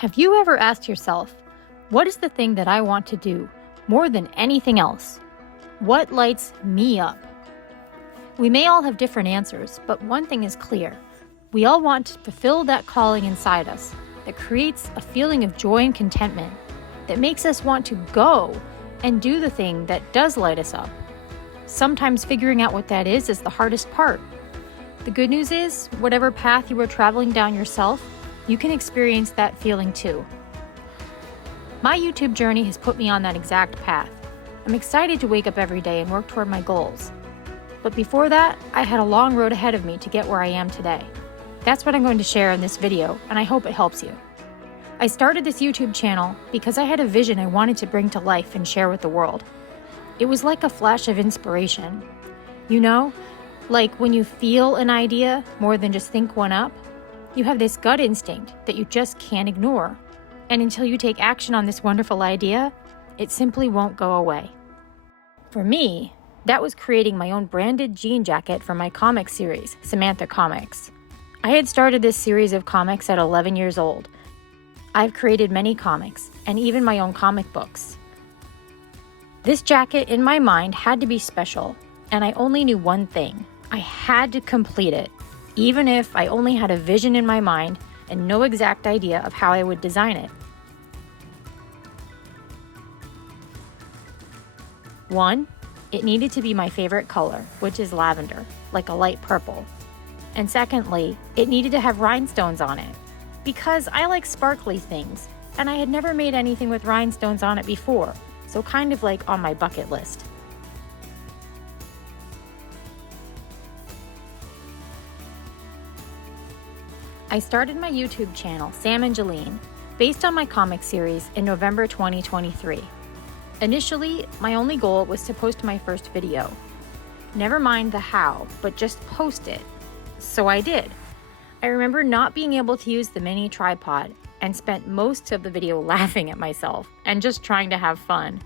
Have you ever asked yourself, what is the thing that I want to do more than anything else? What lights me up? We may all have different answers, but one thing is clear. We all want to fulfill that calling inside us that creates a feeling of joy and contentment that makes us want to go and do the thing that does light us up. Sometimes figuring out what that is the hardest part. The good news is, whatever path you are traveling down yourself, you can experience that feeling too. My YouTube journey has put me on that exact path. I'm excited to wake up every day and work toward my goals. But before that, I had a long road ahead of me to get where I am today. That's what I'm going to share in this video, and I hope it helps you. I started this YouTube channel because I had a vision I wanted to bring to life and share with the world. It was like a flash of inspiration. You know, like when you feel an idea more than just think one up, you have this gut instinct that you just can't ignore. And until you take action on this wonderful idea, it simply won't go away. For me, that was creating my own branded jean jacket for my comic series, Samantha Comics. I had started this series of comics at 11 years old. I've created many comics, and even my own comic books. This jacket, in my mind, had to be special, and I only knew one thing. I had to complete it, even if I only had a vision in my mind and no exact idea of how I would design it. 1, it needed to be my favorite color, which is lavender, like a light purple. And secondly, it needed to have rhinestones on it, because I like sparkly things, and I had never made anything with rhinestones on it before, so kind of like on my bucket list. I started my YouTube channel, Sam and Jaleen, based on my comic series in November 2023. Initially, my only goal was to post my first video. Never mind the how, but just post it. So I did. I remember not being able to use the mini tripod and spent most of the video laughing at myself and just trying to have fun.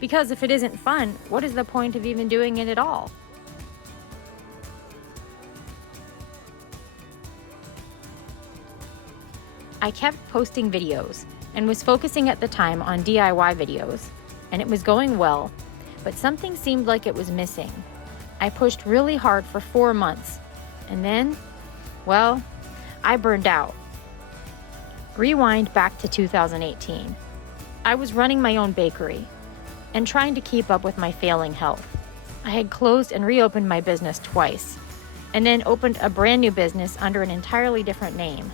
Because if it isn't fun, what is the point of even doing it at all? I kept posting videos and was focusing at the time on DIY videos, and it was going well, but something seemed like it was missing. I pushed really hard for 4 months, and then, well, I burned out. Rewind back to 2018. I was running my own bakery and trying to keep up with my failing health. I had closed and reopened my business twice, and then opened a brand new business under an entirely different name.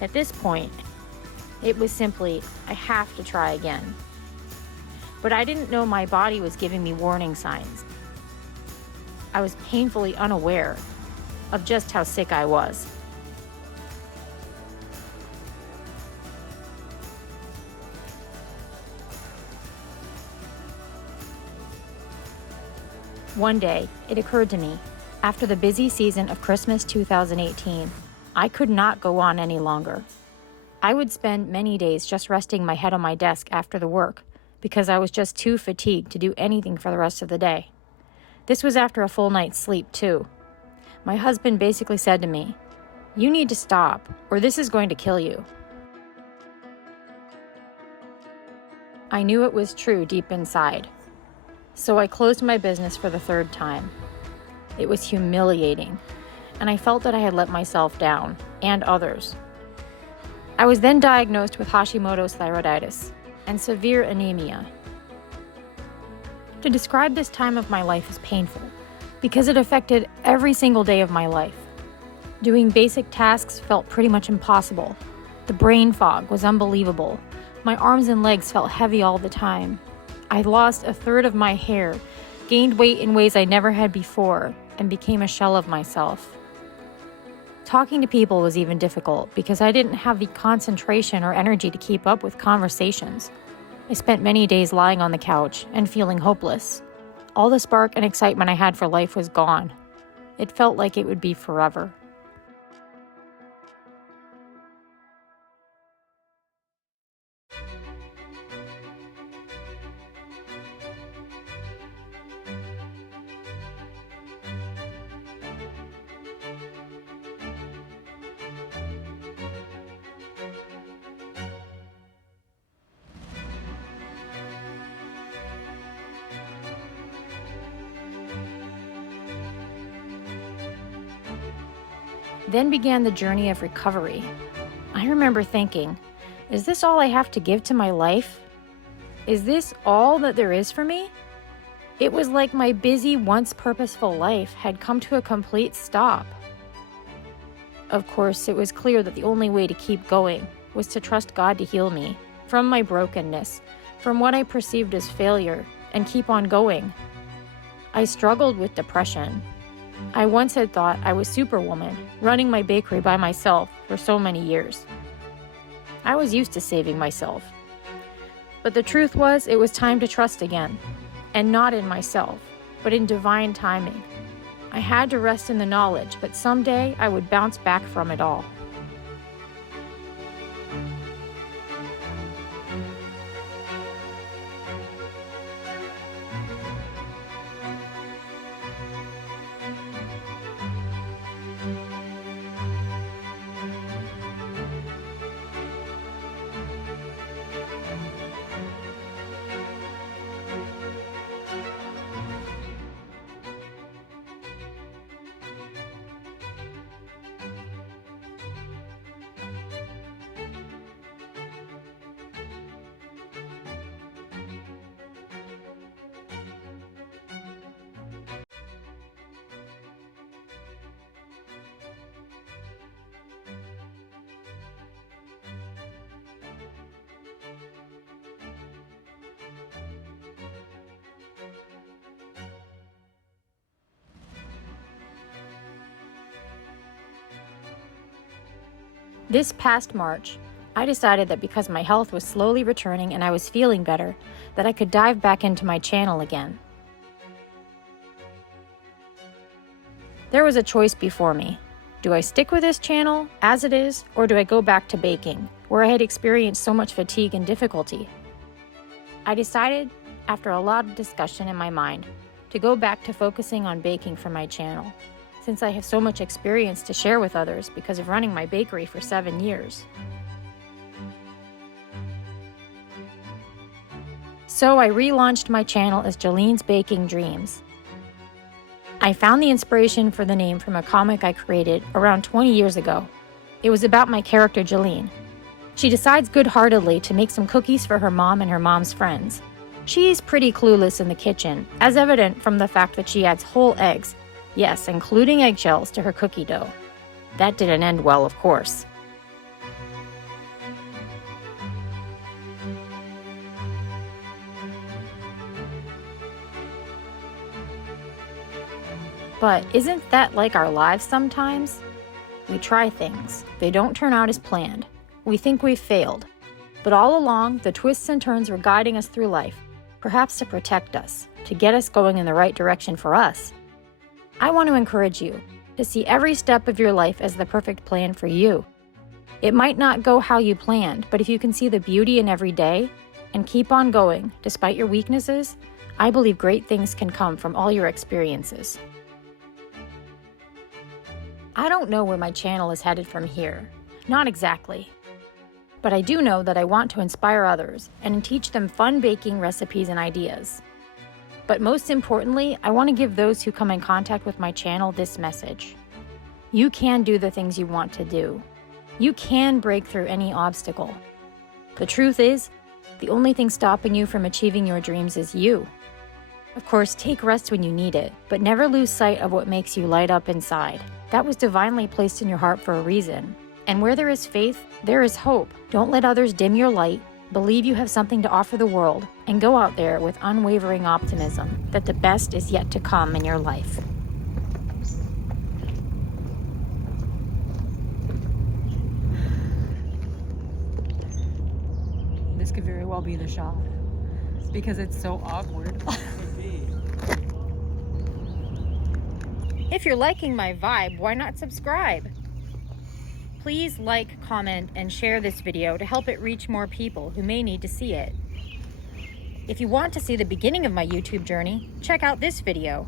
At this point, it was simply, I have to try again. But I didn't know my body was giving me warning signs. I was painfully unaware of just how sick I was. One day, it occurred to me, after the busy season of Christmas 2018, I could not go on any longer. I would spend many days just resting my head on my desk after the work because I was just too fatigued to do anything for the rest of the day. This was after a full night's sleep, too. My husband basically said to me, "You need to stop, or this is going to kill you." I knew it was true deep inside. So I closed my business for the 3rd time. It was humiliating, and I felt that I had let myself down, and others. I was then diagnosed with Hashimoto's thyroiditis and severe anemia. To describe this time of my life is painful, because it affected every single day of my life. Doing basic tasks felt pretty much impossible. The brain fog was unbelievable. My arms and legs felt heavy all the time. I lost 1/3 of my hair, gained weight in ways I never had before, and became a shell of myself. Talking to people was even difficult because I didn't have the concentration or energy to keep up with conversations. I spent many days lying on the couch and feeling hopeless. All the spark and excitement I had for life was gone. It felt like it would be forever. Then began the journey of recovery. I remember thinking, is this all I have to give to my life? Is this all that there is for me? It was like my busy, once purposeful life had come to a complete stop. Of course, it was clear that the only way to keep going was to trust God to heal me from my brokenness, from what I perceived as failure, and keep on going. I struggled with depression. I once had thought I was Superwoman, running my bakery by myself for so many years. I was used to saving myself. But the truth was, it was time to trust again, and not in myself, but in divine timing. I had to rest in the knowledge, but someday I would bounce back from it all. This past March, I decided that because my health was slowly returning and I was feeling better, that I could dive back into my channel again. There was a choice before me. Do I stick with this channel as it is, or do I go back to baking, where I had experienced so much fatigue and difficulty? I decided, after a lot of discussion in my mind, to go back to focusing on baking for my channel, since I have so much experience to share with others because of running my bakery for 7 years. So I relaunched my channel as Jaleen's Baking Dreams. I found the inspiration for the name from a comic I created around 20 years ago. It was about my character Jaleen. She decides good-heartedly to make some cookies for her mom and her mom's friends. She's pretty clueless in the kitchen, as evident from the fact that she adds whole eggs, yes, including eggshells, to her cookie dough. That didn't end well, of course. But isn't that like our lives sometimes? We try things. They don't turn out as planned. We think we've failed. But all along, the twists and turns were guiding us through life, perhaps to protect us, to get us going in the right direction for us. I want to encourage you to see every step of your life as the perfect plan for you. It might not go how you planned, but if you can see the beauty in every day and keep on going despite your weaknesses, I believe great things can come from all your experiences. I don't know where my channel is headed from here. Not exactly. But I do know that I want to inspire others and teach them fun baking recipes and ideas. But most importantly, I want to give those who come in contact with my channel this message. You can do the things you want to do. You can break through any obstacle. The truth is, the only thing stopping you from achieving your dreams is you. Of course, take rest when you need it, but never lose sight of what makes you light up inside. That was divinely placed in your heart for a reason. And where there is faith, there is hope. Don't let others dim your light. Believe you have something to offer the world, and go out there with unwavering optimism that the best is yet to come in your life. This could very well be the shot because it's so awkward. If you're liking my vibe, why not subscribe? Please like, comment, and share this video to help it reach more people who may need to see it. If you want to see the beginning of my YouTube journey, check out this video.